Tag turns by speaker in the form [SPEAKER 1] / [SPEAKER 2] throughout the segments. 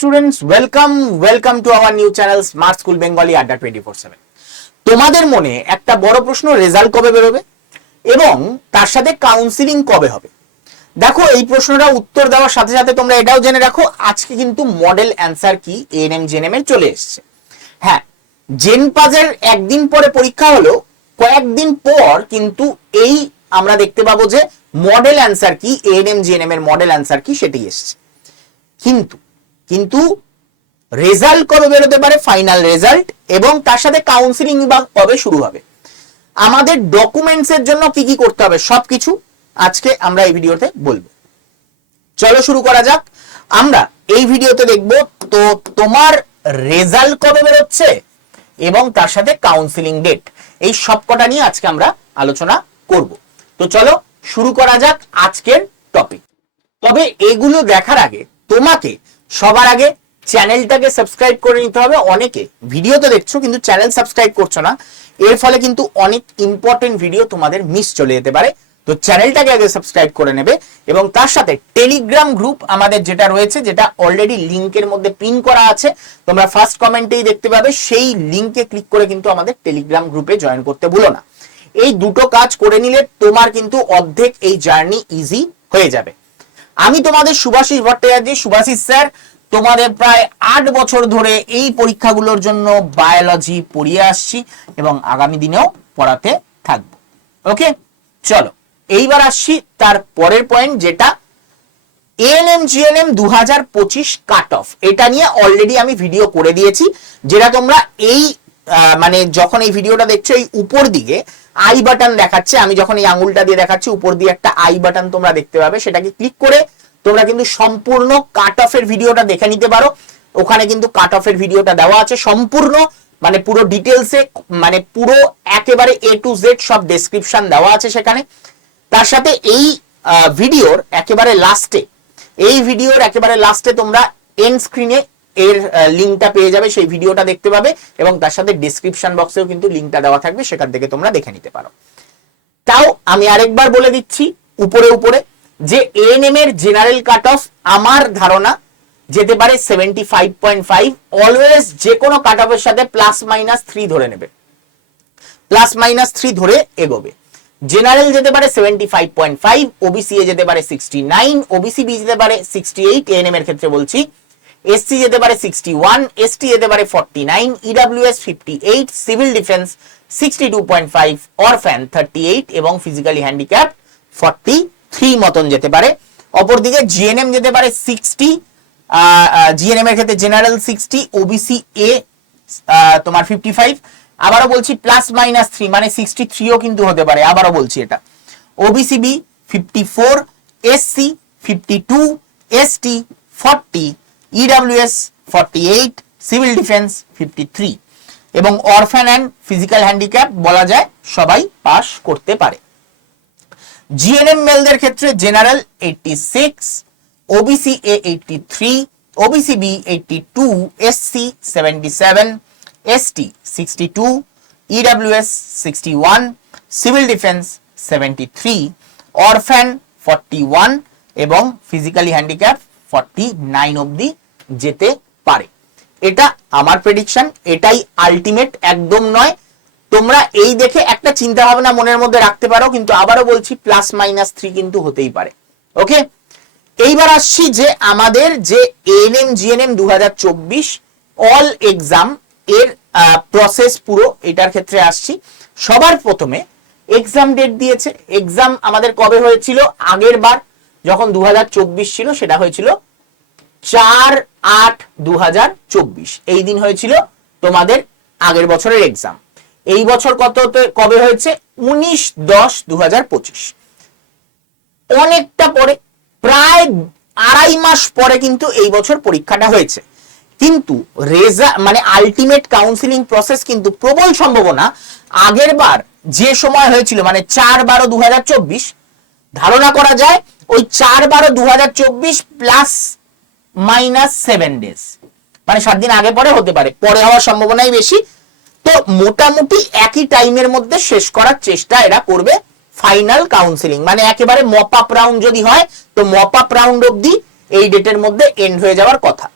[SPEAKER 1] Students welcome welcome to our new channel smart school Bengali Adda twenty four seven তোমাদের মনে একটা বড় প্রশ্ন রেজাল্ট কবে বেরোবে? এবং তার সাথে কাউন্সিলিং কবে হবে? দেখো, এই প্রশ্নটা উত্তর দেওয়ার সাথে সাথে তোমরা এটাও জেনে রাখো, আজকে কিন্তু মডেল অ্যান্সার কি? এএনএম জেএনএম এর চলে এসেছে। হ্যাঁ জেন পাজের একদিন পরে পরীক্ষা হলো, কয়েকদিন পর কিন্তু এই আমরা দেখতে পাবো যে মডেল অ্যান্সার কি এন এম এএনএম জিএনএম এর মডেল অ্যান্সার কি সেটাই এসেছে। কিন্তু কিন্তু রেজাল্ট কবে বেরোতে পারে? ফাইনাল রেজাল্ট এবং তার সাথে কাউন্সিলিং বা কবে শুরু হবে? আমাদের ডকুমেন্টস এর জন্য কি কি করতে হবে? সবকিছু আজকে আমরা এই ভিডিওতে বলব। চলো শুরু করা যাক। আমরা এই ভিডিওতে দেখব, তো তোমার রেজাল্ট কবে বেরোচ্ছে এবং তার সাথে কাউন্সিলিং ডেট এই সবকটা নিয়ে আজকে আমরা আলোচনা করব। তো চলো শুরু করা যাক আজকের টপিক তবে এগুলো দেখার আগে তোমাকে সবার আগে চ্যানেলটাকে সাবস্ক্রাইব করে নিতে হবে। অনেকে ভিডিও তো দেখছ, কিন্তু চ্যানেল সাবস্ক্রাইব করছ না। এর ফলে কিন্তু অনেক ইম্পর্টেন্ট ভিডিও তোমাদের মিস চলে যেতে পারে। তো চ্যানেলটাকে আগে সাবস্ক্রাইব করে নেবে এবং তার সাথে টেলিগ্রাম গ্রুপ আমাদের যেটা রয়েছে, যেটা অলরেডি লিংকের মধ্যে পিন করা আছে, তোমরা ফার্স্ট কমেন্টেই দেখতে পাবে। সেই লিংকে ক্লিক করে কিন্তু আমাদের টেলিগ্রাম গ্রুপে জয়েন করতে ভুলো না। এই দুটো কাজ করে নিলে তোমার কিন্তু অর্ধেক এই জার্নি ইজি হয়ে যাবে। আমি তোমাদের সুভাষিস ভট্টাচার্য সুভাষিস স্যার, তোমাদের প্রায় আট বছর ধরে এই পরীক্ষাগুলোর জন্য বায়োলজি পড়িয়ে আসছি এবং আগামী দিনেও পড়াতে থাকব। ওকে চলো, এইবার আসছি তার পরের পয়েন্ট যেটা এএনএম জিএনএম দু হাজার পঁচিশ কাট অফ এটা নিয়ে অলরেডি আমি ভিডিও করে দিয়েছি। যেটা তোমরা এই মানে যখন এই ভিডিওটা দেখছ এই উপর দিকে আই বাটন দেখাচ্ছে, আমি যখন এই আঙুলটা দিয়ে দেখাচ্ছি, উপর দিয়ে একটা আই বাটন তোমরা দেখতে পাবে, সেটাকে ক্লিক করে তোমরা কিন্তু সম্পূর্ণ কাট অফের ভিডিওটা দেখে নিতে পারো। ওখানে কিন্তু কাট অফের ভিডিওটা দেওয়া আছে সম্পূর্ণ মানে পুরো ডিটেলসে মানে পুরো একেবারে এ টু জেড সব ডেসক্রিপশন দেওয়া আছে সেখানে। তার সাথে এই ভিডিওর একেবারে লাস্টে এই ভিডিওর একেবারে লাস্টে তোমরা এন্ড স্ক্রিনে এর লিঙ্কটা পেয়ে যাবে, সেই ভিডিওটা দেখতে পাবে এবং তার সাথে ডিসক্রিপশন বক্সেও কিন্তু লিঙ্কটা দেওয়া থাকবে, সেখান থেকে তোমরা দেখে নিতে পারো। তাও আমি আরেকবার বলে দিচ্ছি, উপরে উপরে, যে এএনএম এর জেনারেল কাট অফ আমার ধারণা, যেতে পারে seventy five point five always যে কোনো কাট অফের সাথে প্লাস মাইনাস থ্রি ধরে নেবে। প্লাস মাইনাস থ্রি ধরে এগোবে। জেনারেল যেতে পারে seventy five point five OBC A যেতে পারে সিক্সটি নাইন ওবিসি বি যেতে পারে সিক্সটি এইট এএনএম এর ক্ষেত্রে বলছি এসসি যেতে পারে সিক্সটি ওয়ান এসটি যেতে পারে forty nine EWS fifty eight civil defence sixty two point five orphan thirty eight এবং ফিজিক্যালি হ্যান্ডিক্যাপ ফর্টি থ্রি মতন যেতে পারে। অপরদিকে জিএনএম যেতে পারে সিক্সটি জিএনএম এর ক্ষেত্রে জেনারেল সিক্সটি ওবিসি এ তোমার ফিফটি ফাইভ আবারও বলছি প্লাস মাইনাস থ্রি মানে সিক্সটি থ্রিও কিন্তু হতে পারে, আবারও বলছি এটা। OBC B fifty four SC fifty two ST forty EWS forty eight civil defence fifty three এবং অরফ্যান অ্যান্ড ফিজিক্যাল হ্যান্ডিক্যাপ বলা যায়, সবাই পাস করতে পারে। জিএনএম মেলদের ক্ষেত্রে general eighty six OBC A eighty three OBC B eighty two SC seventy seven ST sixty two EWS sixty one civil defence seventy three orphan forty one এবং physically handicap forty nine অব্দি যেতে পারে। এটা আমার prediction এটাই ultimate একদম নয়। তোমরা এই দেখে একটা চিন্তা ভাবনা মনের মধ্যে রাখতে পারো, কিন্তু আবারও বলছি প্লাস মাইনাস থ্রি কিন্তু হতেই পারে। ওকে এইবার আসছি যে আমাদের যে এএনএম জিএনএম দু হাজার চব্বিশ অল এক্সাম এর প্রসেস পুরো, এটার ক্ষেত্রে আসছি। সবার প্রথমে এক্সাম ডেট দিয়েছে। এক্সাম আমাদের কবে হয়েছিল? আগের বার। যখন দু হাজার চব্বিশ ছিল, সেটা হয়েছিল চার আট দু এই দিন হয়েছিল তোমাদের আগের বছরের এক্সাম এই বছর কত কবে হয়েছে? উনিশ দশ দু অনেকটা পরে, প্রায় আড়াই মাস পরে কিন্তু এই বছর পরীক্ষাটা হয়েছে। কিন্তু রেজা মানে আলটিমেট কাউন্সিলিং প্রসেস কিন্তু প্রবল সম্ভাবনা। আগের বার যে সময় হয়েছিল মানে চার বারো দু ধারণা করা যায় ওই চার বারো দু প্লাস মাইনাস সেভেন ডেজ মানে সাত দিন আগে পরে হতে পারে, পরে হওয়ার সম্ভাবনাই বেশি। তো মোটামুটি একই টাইমের মধ্যে শেষ করার চেষ্টা এরা করবে ফাইনাল কাউন্সিলিং মানে একেবারে মপ আপ রাউন্ড যদি হয়, তো মপ আপ রাউন্ড অব্দি এই ডেটের মধ্যে এন্ড হয়ে যাওয়ার কথা।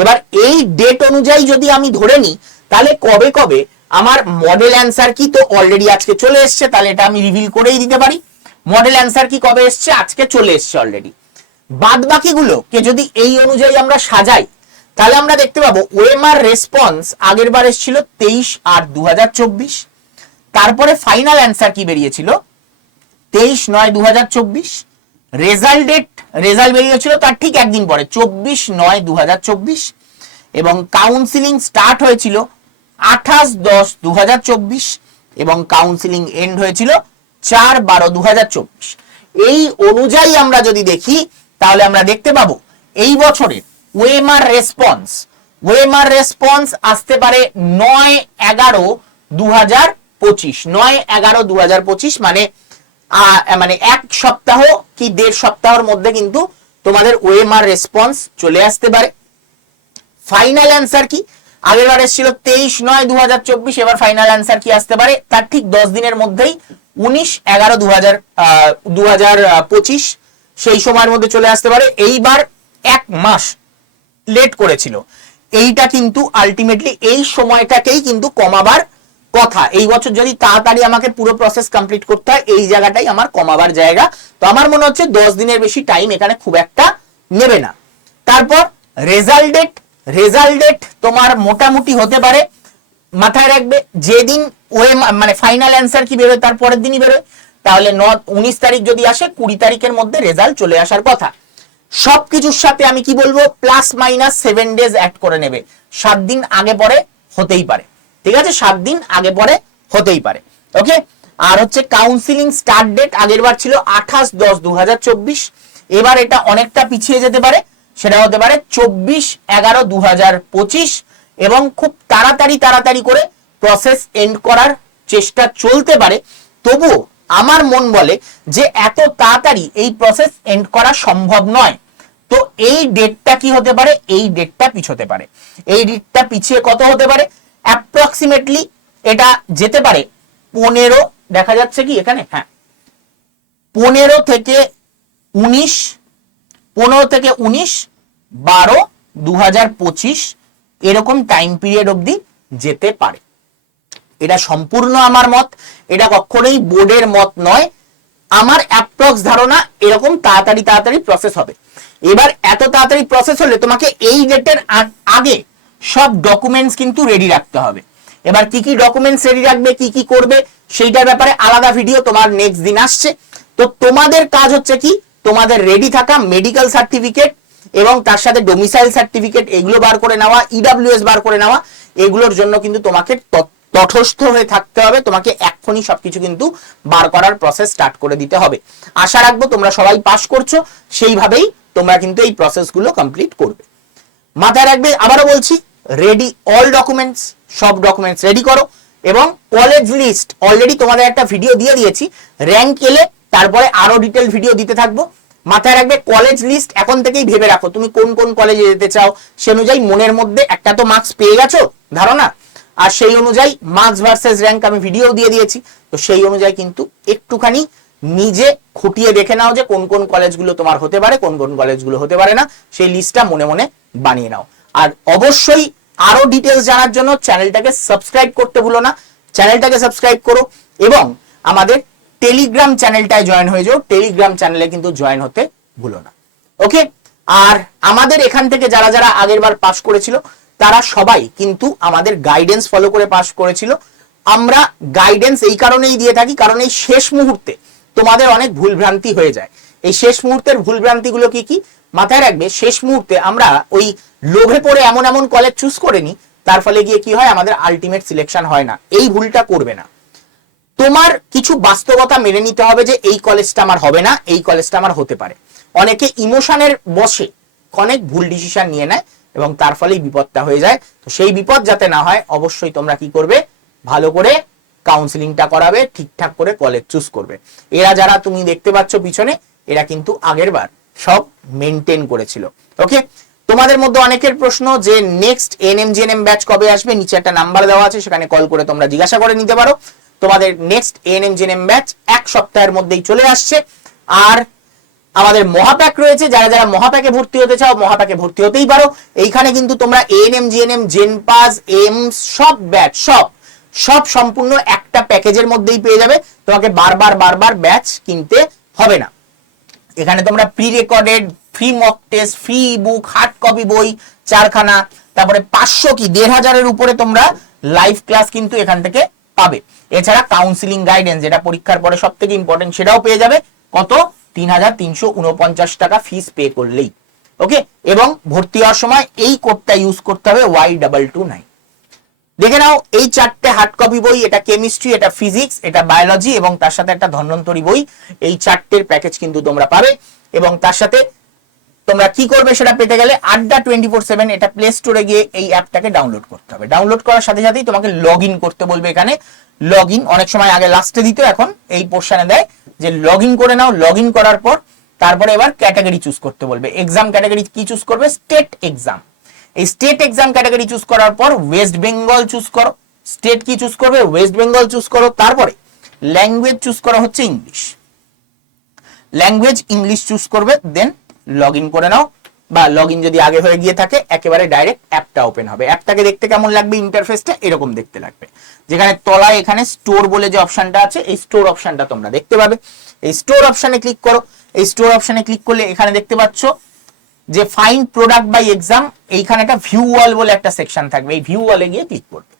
[SPEAKER 1] এবার এই ডেট অনুযায়ী যদি আমি ধরে নিই, তাহলে কবে কবে আমার মডেল অ্যান্সার কি তো অলরেডি আজকে চলে এসছে, তাহলে এটা আমি রিভিল করেই দিতে পারি। মডেল অ্যান্সার কি কবে এসছে? আজকে চলে এসছে অলরেডি বাদ বাকিগুলোকে যদি এই অনুযায়ী আমরা সাজাই, তাহলে আমরা দেখতে পাবো ওএমআর রেসপন্স আগের বার এসেছিল তেইশ আট দু তারপরে ফাইনাল অ্যান্সার কি বেরিয়েছিল? তেইশ নয় দু রেজাল্ট ডেট রেজাল্ট বেরিয়েছিল তার ঠিক একদিন পরে, চব্বিশ নয় দু এবং কাউন্সিলিং স্টার্ট হয়েছিল আঠাশ দশ দু এবং কাউন্সিলিং এন্ড হয়েছিল চার বারো দু এই অনুযায়ী আমরা যদি দেখি, তাহলে আমরা দেখতে পাবো, এই বছরের ওয়েমার রেসপন্স ওয়েমার রেসপন্স আসতে পারে নয় এগারো দু হাজার পঁচিশ। নয় এগারো দু হাজার পঁচিশ মানে মানে এক সপ্তাহ কি দেড় সপ্তাহের মধ্যে কিন্তু তোমাদের ওএমআর রেসপন্স চলে আসতে পারে। ফাইনাল অ্যান্সার কি? আগের বার এসেছিল তেইশ নয় দু হাজার চব্বিশ, এবার ফাইনাল অ্যান্সার কি আসতে পারে? তার ঠিক দশ দিনের মধ্যেই উনিশ এগারো দু হাজার দু হাজার পঁচিশ, সেই সময়ের মধ্যে চলে আসতে পারে। এইবার এক মাস লেট করেছিল। এইটা কিন্তু আলটিমেটলি এই সময়টাকেই কিন্তু কমাবার কথা। এই বছর যদি তাড়াতাড়ি আমাকে পুরো প্রসেস কমপ্লিট করতে হয়, এই জায়গাটাই আমার কমাবার জায়গা। তো আমার মনে হচ্ছে দশ দিনের বেশি টাইম এখানে খুব একটা নেবে না। তারপর রেজাল্ট ডেট রেজাল্ট ডেট তোমার মোটামুটি হতে পারে, মাথায় রাখবে, যেদিন ওয়ে মানে ফাইনাল অ্যান্সার কি বেরোয় তার পরের দিনই বেরোয়। তাহলে ন, উনিশ তারিখ যদি আসে, কুড়ি তারিখের মধ্যে রেজাল্ট চলে আসার কথা। সবকিছুর সাথে আমি কি বলব? Plus minus seven days add করে নেবে। সাত দিন আগে পরে হতেই পারে। ঠিক আছে? সাত দিন আগে পরে হতেই পারে। ওকে? আর হচ্ছে কাউন্সিলিং স্টার্ট ডেট আগের বার ছিল আঠাশ দশ দু এবার এটা অনেকটা পিছিয়ে যেতে পারে। সেটা হতে পারে চব্বিশ এগারো দু এবং খুব তাড়াতাড়ি তাড়াতাড়ি করে প্রসেস এন্ড করার চেষ্টা চলতে পারে। তবুও আমার মন বলে যে এত তাড়াতাড়ি এই প্রসেস এন্ড করা সম্ভব নয়। তো এই ডেটটা কি হতে পারে? এই ডেটটা পিছোতে পারে। এই ডেটটা পিছিয়ে কত হতে পারে? অ্যাপ্রক্সিমেটলি এটা যেতে পারে পনেরো, দেখা যাচ্ছে কি এখানে? হ্যাঁ। পনেরো থেকে উনিশ পনেরো থেকে উনিশ, বারো দু পঁচিশ, এরকম টাইম পিরিয়ড অবধি যেতে পারে। এটা সম্পূর্ণ আমার মত, এটা কখনোই বোর্ডের মত নয়। আমার অ্যাপ্রক্স ধারণা এরকম তাড়াতাড়ি তাড়াতাড়ি প্রসেস হবে। এবার এত তাড়াতাড়ি প্রসেস হলে তোমাকে এই ডেটের আগে সব ডকুমেন্টস কিন্তু রেডি রাখতে হবে। এবার কি কি ডকুমেন্টস রেডি রাখবে, কি কি করবে, সেইটার ব্যাপারে আলাদা ভিডিও তোমার নেক্সট দিন আসছে। তো তোমাদের কাজ হচ্ছে কি তোমাদের রেডি থাকা মেডিকেল সার্টিফিকেট এবং তার সাথে ডোমিসাইল সার্টিফিকেট এগুলো বার করে নেওয়া ইডাব্লিউএস বার করে নেওয়া, এগুলোর জন্য কিন্তু তোমাকে তটস্থ হয়ে থাকতে হবে। তোমাকে এক্ষুনি সবকিছু কিন্তু বার করার প্রসেস স্টার্ট করে দিতে হবে। আশা রাখব তোমরা সবাই পাস করছ। সেইভাবেই তোমরা কিন্তু এই প্রসেসগুলো কমপ্লিট করবে। মাথায় রাখবে, আবারও বলছি রেডি অল ডকুমেন্টস সব ডকুমেন্টস রেডি করো এবং কলেজ লিস্ট অলরেডি তোমাদের একটা ভিডিও দিয়ে দিয়েছি। র্যাঙ্ক এলে তারপরে আরও ডিটেল ভিডিও দিতে থাকব। মাথায় রাখবে কলেজ লিস্ট এখন থেকেই ভেবে রাখো, তুমি কোন কোন কলেজে যেতে চাও। সে অনুযায়ী মনের মধ্যে একটা তো মার্কস পেয়ে গেছো, ধারণা? আর সেই অনুযায়ী মার্কস ভার্সেস র্যাঙ্ক আমি ভিডিও দিয়ে দিয়েছি। তো সেই অনুযায়ী কিন্তু একটুখানি নিজে খুঁটিয়ে দেখে নাও যে কোন কোন কলেজগুলো তোমার হতে পারে, কোন কোন কলেজগুলো হতে পারে না। সেই লিস্টটা মনে মনে বানিয়ে নাও। আর অবশ্যই আরও ডিটেলস জানার জন্য চ্যানেলটাকে সাবস্ক্রাইব করতে ভুলো না। চ্যানেলটাকে সাবস্ক্রাইব করো এবং আমাদের টেলিগ্রাম চ্যানেলটায় জয়েন হয়ে যাও। টেলিগ্রাম চ্যানেলে কিন্তু জয়েন হতে ভুলো না। ওকে? আর আমাদের এখান থেকে যারা যারা আগের বার পাস করেছিল, তারা সবাই কিন্তু আমাদের গাইডেন্স ফলো করে পাস করেছিল। আমরা গাইডেন্স এই কারণেই দিয়ে থাকি, কারণ এই শেষ মুহূর্তে তোমাদের অনেক ভুলভ্রান্তি হয়ে যায়। এই শেষ মুহূর্তের ভুলভ্রান্তিগুলো কি কি? মাথায় রাখবে, শেষ মুহূর্তে আমরা ওই লোভে পড়ে এমন এমন কলেজ চুজ করে নিই তার ফলে গিয়ে কি হয়? আমাদের আলটিমেট সিলেকশন হয় না। এই ভুলটা করবে না। তোমার কিছু বাস্তবতা মেনে নিতে হবে যে এই কলেজটা আমার হবে না, এই কলেজটা আমার হতে পারে। অনেকে ইমোশনের বসে অনেক ভুল ডিসিশন নিয়ে নেয় এবং তার ফলেই বিপদটা হয়ে যায়। তো সেই বিপদ যাতে না হয়, অবশ্যই তোমরা কি করবে? ভালো করে কাউন্সিলিংটা করাবে, ঠিকঠাক করে কলেজ চুজ করবে। এরা যারা তুমি দেখতে পাচ্ছ পিছনে, এরা কিন্তু আগের বার সব মেনটেন করেছিল। ওকে তোমাদের মধ্যে অনেকের প্রশ্ন যে নেক্সট এনএমজিএনএম ব্যাচ কবে আসবে? নিচে একটা নাম্বার দেওয়া আছে, সেখানে কল করে তোমরা জিজ্ঞাসা করে নিতে পারো। তোমাদের নেক্সট এনএমজিএনএম ব্যাচ এক সপ্তাহের মধ্যেই চলে আসছে। আর আমাদের মহাপ্যাক রয়েছে, যারা যারা মহাপ্যাকে ভর্তি হতে চাও, মহাপ্যাকে ভর্তি হতেই পারো। এইখানে কিন্তু তোমরা এএনএম জিএনএম জেনপাস এম সব ব্যাচ, সব সব সম্পূর্ণ একটা প্যাকেজের মধ্যেই পেয়ে যাবে। তোমাকে বারবার বারবার ব্যাচ কিনতে হবে না। এখানে তোমরা pre recorded free mock test free book hard copy বই, চারখানা, তারপরে পাঁচশো কি, দেড় হাজারের উপরে তোমরা লাইভ ক্লাস কিন্তু এখান থেকে পাবে। এছাড়া কাউন্সিলিং গাইডেন্স যেটা পরীক্ষার পরে সব থেকে ইম্পর্টেন্ট সেটাও পেয়ে যাবে। কত? তিন হাজার তিনশো উনপঞ্চাশ টাকা ফিস পে করলেই। ওকে এবং ভর্তি হওয়ার সময় এই কোডটা ইউজ করতে হবে ওয়াই ডাবল টু নাইন দেখে নাও, এই চারটে হার্ড কপি বই, এটা কেমিস্ট্রি এটা ফিজিক্স এটা বায়োলজি এবং তার সাথে একটা ধন্বন্তরী বই, এই চারটের প্যাকেজ কিন্তু তোমরা পাবে। এবং তার সাথে তোমরা কি করবে সেটা পেতে গেলে আড্ডা টোয়েন্টি ফোর সেভেন এটা প্লে স্টোরে গিয়ে এই অ্যাপটাকে ডাউনলোড করতে হবে। ডাউনলোড করার সাথে সাথেই তোমাকে লগ করতে বলবে এখানে। লগ অনেক সময় আগে লাস্টে দিত, এখন এই পোর্শনে দেয় যে লগ করে নাও লগ করার পর তারপরে এবার ক্যাটাগরি চুজ করতে বলবে। এক্সাম ক্যাটাগরি কি চুজ করবে? স্টেট এক্সাম এই স্টেট এক্সাম ক্যাটাগরি চুজ করার পর ওয়েস্ট বেঙ্গল চুজ করো। স্টেট কি চুজ করবে? ওয়েস্ট বেঙ্গল চুজ করো। তারপরে ল্যাঙ্গুয়েজ চুজ করা হচ্ছে ইংলিশ ল্যাঙ্গুয়েজ ইংলিশ চুজ করবে দেন লগ করে নাও। বা লগ যদি আগে হয়ে গিয়ে থাকে, একেবারে ডাইরেক্ট অ্যাপটা ওপেন হবে। অ্যাপটাকে দেখতে কেমন লাগবে ইন্টারফেসটা এরকম দেখতে লাগবে। যেখানে তলায় এখানে স্টোর বলে যে অপশনটা আছে, এই স্টোর অপশনটা তোমরা দেখতে পাবে। এই স্টোর অপশনে ক্লিক করো। এই স্টোর অপশনে ক্লিক করলে এখানে দেখতে পাচ্ছ যে ফাইন প্রোডাক্ট বাই এক্সাম এইখানে একটা ভিউ ওয়াল বলে একটা সেকশন থাকবে। এই ভিউ ওয়ালে গিয়ে ক্লিক করবে।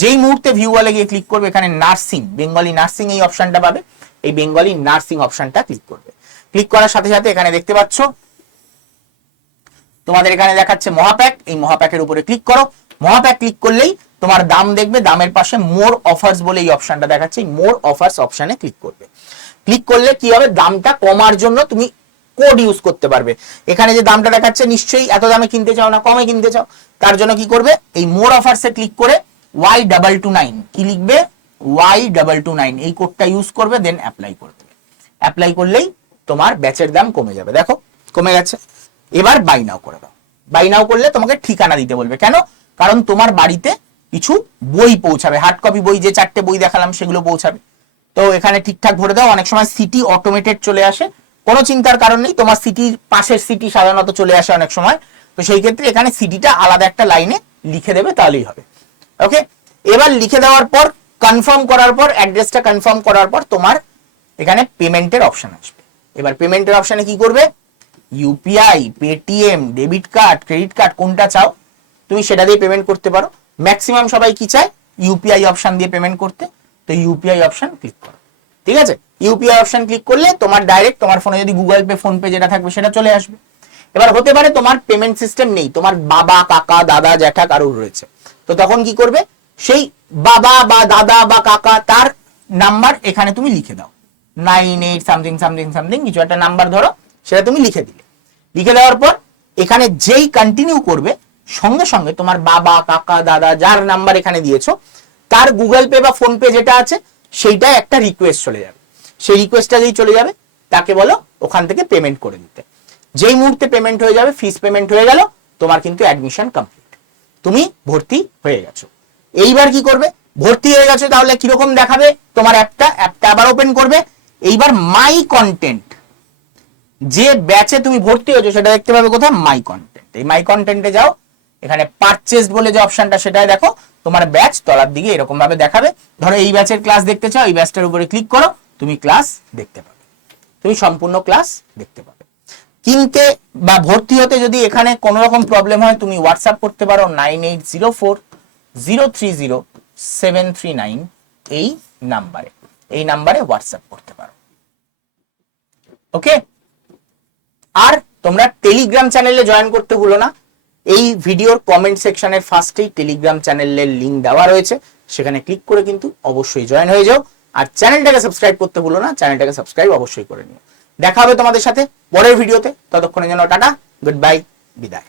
[SPEAKER 1] যেই মুহূর্তে ভিউ ওয়ালে গিয়ে ক্লিক করবে, এখানে নার্সিং বেঙ্গলি নার্সিং এই অপশনটা পাবে। এই বেঙ্গলি নার্সিং অপশনটা ক্লিক করবে। ক্লিক করার সাথে সাথে এখানে দেখতে পাচ্ছ তোমাদের এখানে দেখাচ্ছে মহাপ্যাক। এই মহাপ্যাকের উপরে ক্লিক করো। মহাপ্যাক ক্লিক করলেই তোমার দাম দেখবে, দামের পাশে মোর অফার্স বলে এই অপশনটা দেখাচ্ছে। মোর অফার্স অপশনে ক্লিক করবে। ক্লিক করলে কি হবে? দামটা কমার জন্য তুমি কোড ইউজ করতে পারবে। এখানে যে দামটা দেখাচ্ছে, নিশ্চয়ই এত দামে কিনতে চাও না, কমে কিনতে চাও। তার জন্য কি করবে? এই মোর অফার্সে ক্লিক করে ওয়াই ডাবল টু নাইন কি লিখবে? ওয়াই ডাবল টু নাইন এই কোডটা ইউজ করবে দেন অ্যাপ্লাই করে দেবে। অ্যাপ্লাই করলেই তোমার ব্যাচের দাম কমে যাবে। দেখো, কমে গেছে। এবার বাই নাও করে দাও। বাই নাও করলে তোমাকে ঠিকানা দিতে বলবে। কেন? কারণ তোমার বাড়িতে কিছু বই পৌঁছাবে। হার্ড কপি বই, যে চারটে বই দেখালাম, সেগুলো পৌঁছাবে। তো এখানে ঠিকঠাক ভরে দাও, অনেক সময় সিটি অটোমেটেড চলে আসে। কোনো চিন্তার কারণ নেই, তোমার সিটির পাশের সিটি সাধারণত চলে আসে অনেক সময়। তো সেই ক্ষেত্রে এখানে সিটিটা আলাদা একটা লাইনে লিখে দেবে, তাহলেই হবে। ওকে এবার লিখে দেওয়ার পর কনফার্ম করার পর অ্যাড্রেসটা কনফার্ম করার পর তোমার এখানে পেমেন্টের অপশন আসবে। এবার পেমেন্টের অপশানে কি করবে? UPI Paytm, debit card, credit card, কোনটা চাও? তুমি সেটা দিয়ে পেমেন্ট করতে পারো। ম্যাক্সিমাম সবাই কি চায়? ইউপিআই অপশন দিয়ে পেমেন্ট করতে। তো ইউপিআই অপশন ক্লিক করো। ঠিক আছে? ইউপিআই অপশন ক্লিক করলে তোমার ডাইরেক্ট তোমার ফোনে যদি গুগল পে ফোন পে যেটা থাকবে সেটা চলে আসবে। এবার হতে পারে তোমার পেমেন্ট সিস্টেম নেই। তোমার বাবা, কাকা, দাদা, জ্যাঠা কারোর রয়েছে। তো তখন কি করবে? সেই বাবা বা দাদা বা কাকা তার নাম্বার এখানে তুমি লিখে দাও। Nine eight something something something কিছু একটা নাম্বার ধরো। সেটা তুমি লিখে দিলে। লিখে দেওয়ার পর এখানে যেই কন্টিনিউ করবে, সঙ্গে সঙ্গে তোমার বাবা, কাকা, দাদা, যার নাম্বার এখানে দিয়েছ, তার গুগল পে বা ফোন পে যেটা আছে সেইটাই একটা রিকোয়েস্ট চলে যাবে। সেই রিকোয়েস্টটা যেই চলে যাবে, তাকে বলো ওখান থেকে পেমেন্ট করে দিতে। যেই মুহূর্তে পেমেন্ট হয়ে যাবে ফিস পেমেন্ট হয়ে গেল, তোমার কিন্তু অ্যাডমিশন কমপ্লিট তুমি ভর্তি হয়ে গেছো। এইবার কি করবে? ভর্তি হয়ে গেছো তাহলে কীরকম দেখাবে? তোমার অ্যাপটা অ্যাপটা আবার ওপেন করবে। এইবার মাই কন্টেন্ট যে ব্যাচে তুমি ভর্তি হয়েছো, সেটা দেখতে পাবে কোথায়? মাই কন্টেন্ট এই মাই কন্টেন্টে যাও, এখানে পারচেজ বলে যে অপশনটা সেটাই দেখো, তোমার ব্যাচ তলার দিকে এরকম ভাবে দেখাবে। ধরো এই ব্যাচের ক্লাস দেখতে চাও, এই ব্যাচটার উপরে ক্লিক করো, তুমি ক্লাস দেখতে পাবে। তুমি সম্পূর্ণ ক্লাস দেখতে পাবে। কিনতে বা ভর্তি হতে যদি এখানে কোনো রকম প্রবলেম হয়, তুমি হোয়াটসঅ্যাপ করতে পারো nine eight zero four zero three zero seven three nine এই নাম্বারে এই নাম্বারে হোয়াটসঅ্যাপ করতে পারো। ওকে আর তোমরা টেলিগ্রাম চ্যানেলে জয়েন করতে ভুলো না। এই ভিডিওর কমেন্ট সেকশনের ফার্স্টেই টেলিগ্রাম চ্যানেলের লিঙ্ক দেওয়া রয়েছে। সেখানে ক্লিক করে কিন্তু অবশ্যই জয়েন হয়ে যাও। আর চ্যানেলটাকে সাবস্ক্রাইব করতে ভুলো না চ্যানেলটাকে সাবস্ক্রাইব অবশ্যই করে নিও। দেখা হবে তোমাদের সাথে পরের ভিডিওতে। ততক্ষণের জন্য টাটা গুড বাই বিদায়।